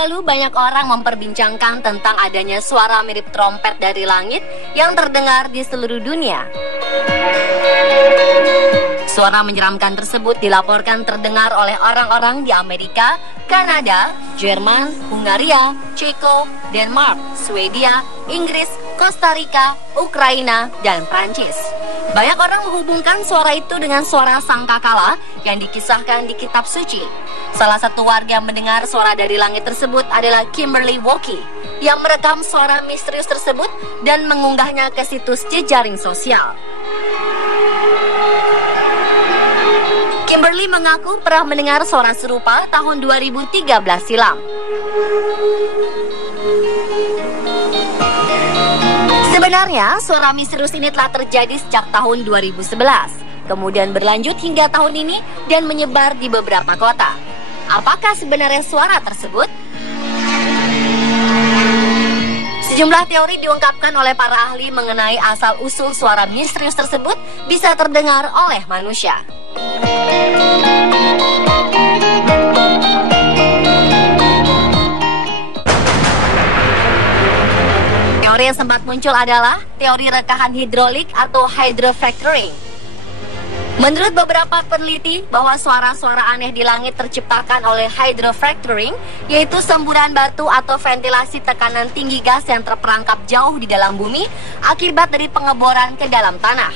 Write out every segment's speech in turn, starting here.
lalu banyak orang memperbincangkan tentang adanya suara mirip trompet dari langit yang terdengar di seluruh dunia. Suara menyeramkan tersebut dilaporkan terdengar oleh orang-orang di Amerika, Kanada, Jerman, Hungaria, Ceko, Denmark, Swedia, Inggris, Kosta Rika, Ukraina, dan Prancis. Banyak orang menghubungkan suara itu dengan suara sangkakala yang dikisahkan di kitab suci. Salah satu warga yang mendengar suara dari langit tersebut adalah Kimberly Woki, yang merekam suara misterius tersebut dan mengunggahnya ke situs jejaring sosial. Kimberly mengaku pernah mendengar suara serupa tahun 2013 silam. Sebenarnya, suara misterius ini telah terjadi sejak tahun 2011, kemudian berlanjut hingga tahun ini dan menyebar di beberapa kota. Apakah sebenarnya suara tersebut? Sejumlah teori diungkapkan oleh para ahli mengenai asal-usul suara misterius tersebut bisa terdengar oleh manusia. Teori yang sempat muncul adalah teori rekahan hidrolik atau hydrofracturing. Menurut beberapa peneliti, bahwa suara-suara aneh di langit terciptakan oleh hydrofracturing, yaitu semburan batu atau ventilasi tekanan tinggi gas yang terperangkap jauh di dalam bumi akibat dari pengeboran ke dalam tanah.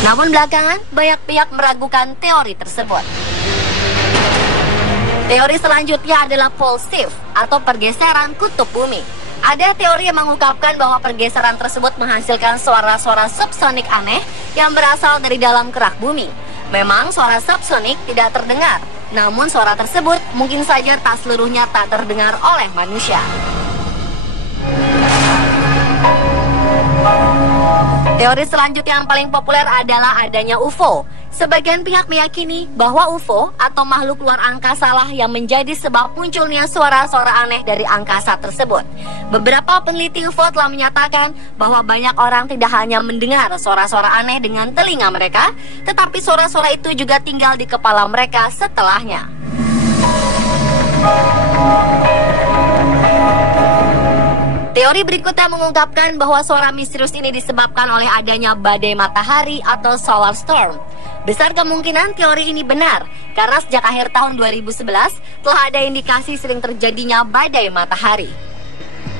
Namun belakangan, banyak pihak meragukan teori tersebut. Teori selanjutnya adalah pole shift atau pergeseran kutub bumi. Ada teori yang mengungkapkan bahwa pergeseran tersebut menghasilkan suara-suara subsonik aneh yang berasal dari dalam kerak bumi. Memang suara subsonik tidak terdengar, namun suara tersebut mungkin saja tak seluruhnya tak terdengar oleh manusia. Teori selanjutnya yang paling populer adalah adanya UFO. Sebagian pihak meyakini bahwa UFO atau makhluk luar angkasa lah yang menjadi sebab munculnya suara-suara aneh dari angkasa tersebut. Beberapa peneliti UFO telah menyatakan bahwa banyak orang tidak hanya mendengar suara-suara aneh dengan telinga mereka, tetapi suara-suara itu juga tinggal di kepala mereka setelahnya. Teori berikutnya mengungkapkan bahwa suara misterius ini disebabkan oleh adanya badai matahari atau solar storm. Besar kemungkinan teori ini benar, karena sejak akhir tahun 2011 telah ada indikasi sering terjadinya badai matahari.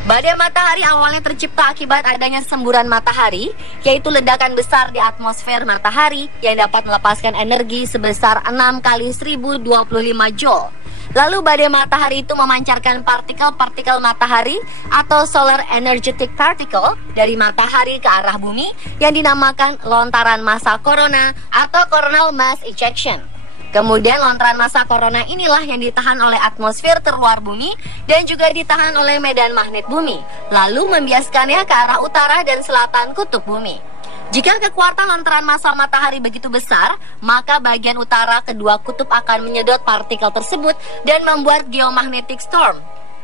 Badai matahari awalnya tercipta akibat adanya semburan matahari, yaitu ledakan besar di atmosfer matahari yang dapat melepaskan energi sebesar 6 kali 1025 joule. Lalu badai matahari itu memancarkan partikel-partikel matahari atau solar energetic particle dari matahari ke arah bumi yang dinamakan lontaran massa corona atau coronal mass ejection. Kemudian lontaran massa corona inilah yang ditahan oleh atmosfer terluar bumi dan juga ditahan oleh medan magnet bumi, lalu membiaskannya ke arah utara dan selatan kutub bumi. Jika kekuatan lontaran massa matahari begitu besar, maka bagian utara kedua kutub akan menyedot partikel tersebut dan membuat geomagnetic storm.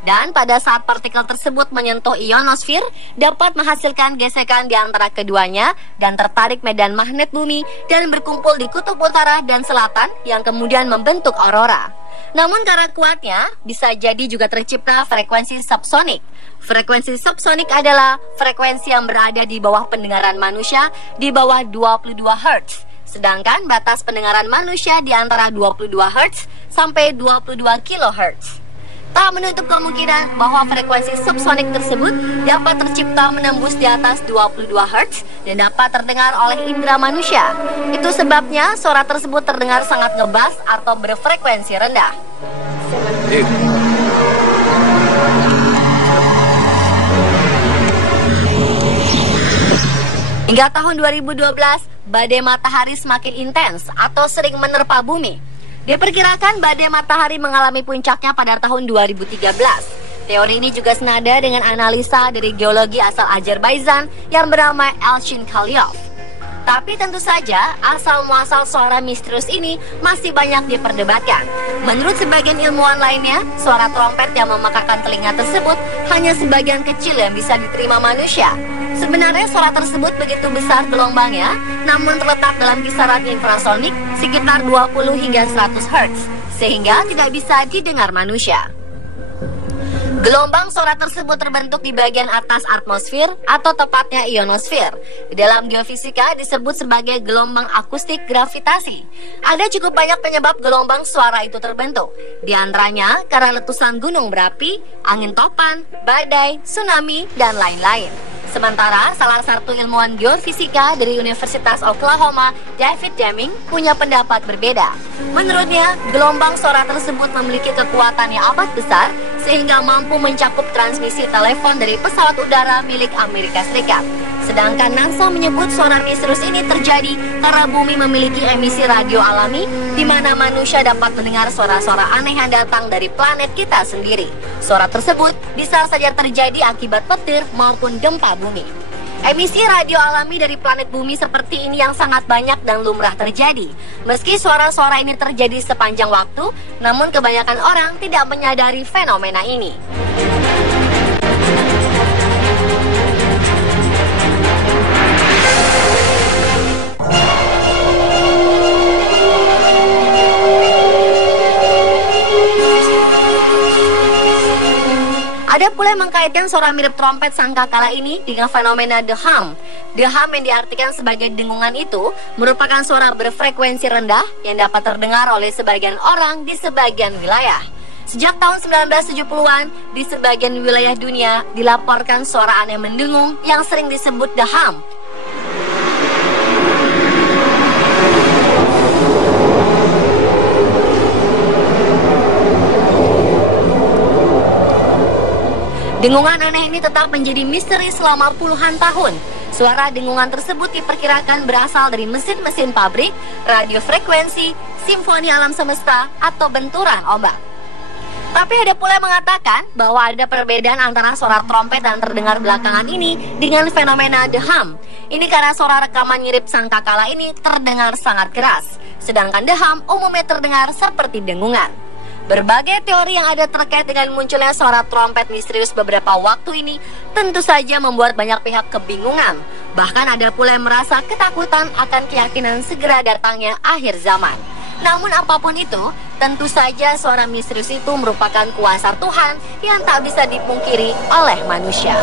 Dan pada saat partikel tersebut menyentuh ionosfer, dapat menghasilkan gesekan di antara keduanya dan tertarik medan magnet bumi dan berkumpul di kutub utara dan selatan yang kemudian membentuk aurora. Namun karena kuatnya, bisa jadi juga tercipta frekuensi subsonik. Frekuensi subsonik adalah frekuensi yang berada di bawah pendengaran manusia di bawah 22 Hz. Sedangkan batas pendengaran manusia di antara 22 Hz sampai 22 kHz. Tak menutup kemungkinan bahwa frekuensi subsonik tersebut dapat tercipta menembus di atas 22 Hz dan dapat terdengar oleh indera manusia. Itu sebabnya suara tersebut terdengar sangat ngebas atau berfrekuensi rendah. Hingga tahun 2012, badai matahari semakin intens atau sering menerpa bumi. Diperkirakan badai matahari mengalami puncaknya pada tahun 2013. Teori ini juga senada dengan analisa dari geologi asal Azerbaijan yang bernama Elchin Kalyov. Tapi tentu saja, asal-muasal suara misterius ini masih banyak diperdebatkan. Menurut sebagian ilmuwan lainnya, suara trompet yang memekakan telinga tersebut hanya sebagian kecil yang bisa diterima manusia. Sebenarnya suara tersebut begitu besar gelombangnya, namun terletak dalam kisaran infrasonik sekitar 20 hingga 100 Hz, sehingga tidak bisa didengar manusia. Gelombang suara tersebut terbentuk di bagian atas atmosfer atau tepatnya ionosfer. Di dalam geofisika disebut sebagai gelombang akustik gravitasi. Ada cukup banyak penyebab gelombang suara itu terbentuk. Di antaranya karena letusan gunung berapi, angin topan, badai, tsunami, dan lain-lain. Sementara salah satu ilmuwan geofisika dari Universitas Oklahoma, David Deming, punya pendapat berbeda. Menurutnya, gelombang suara tersebut memiliki kekuatan yang amat besar sehingga mampu mencakup transmisi telepon dari pesawat udara milik Amerika Serikat. Sedangkan NASA menyebut suara misterius ini terjadi karena bumi memiliki emisi radio alami di mana manusia dapat mendengar suara-suara aneh yang datang dari planet kita sendiri. Suara tersebut bisa saja terjadi akibat petir maupun gempa bumi. Emisi radio alami dari planet bumi seperti ini yang sangat banyak dan lumrah terjadi. Meski suara-suara ini terjadi sepanjang waktu, namun kebanyakan orang tidak menyadari fenomena ini. Ada pula yang mengkaitkan suara mirip trompet sangkakala ini dengan fenomena The Hum. The Hum yang diartikan sebagai dengungan itu merupakan suara berfrekuensi rendah yang dapat terdengar oleh sebagian orang di sebagian wilayah. Sejak tahun 1970-an, di sebagian wilayah dunia dilaporkan suara aneh mendengung yang sering disebut The Hum. Dengungan aneh ini tetap menjadi misteri selama puluhan tahun. Suara dengungan tersebut diperkirakan berasal dari mesin-mesin pabrik, radio frekuensi, simfoni alam semesta, atau benturan ombak. Tapi ada pula yang mengatakan bahwa ada perbedaan antara suara trompet yang terdengar belakangan ini dengan fenomena The Hum. Ini karena suara rekaman mirip sangkakala ini terdengar sangat keras, sedangkan The Hum umumnya terdengar seperti dengungan. Berbagai teori yang ada terkait dengan munculnya suara trompet misterius beberapa waktu ini tentu saja membuat banyak pihak kebingungan. Bahkan ada pula yang merasa ketakutan akan keyakinan segera datangnya akhir zaman. Namun apapun itu, tentu saja suara misterius itu merupakan kuasa Tuhan yang tak bisa dipungkiri oleh manusia.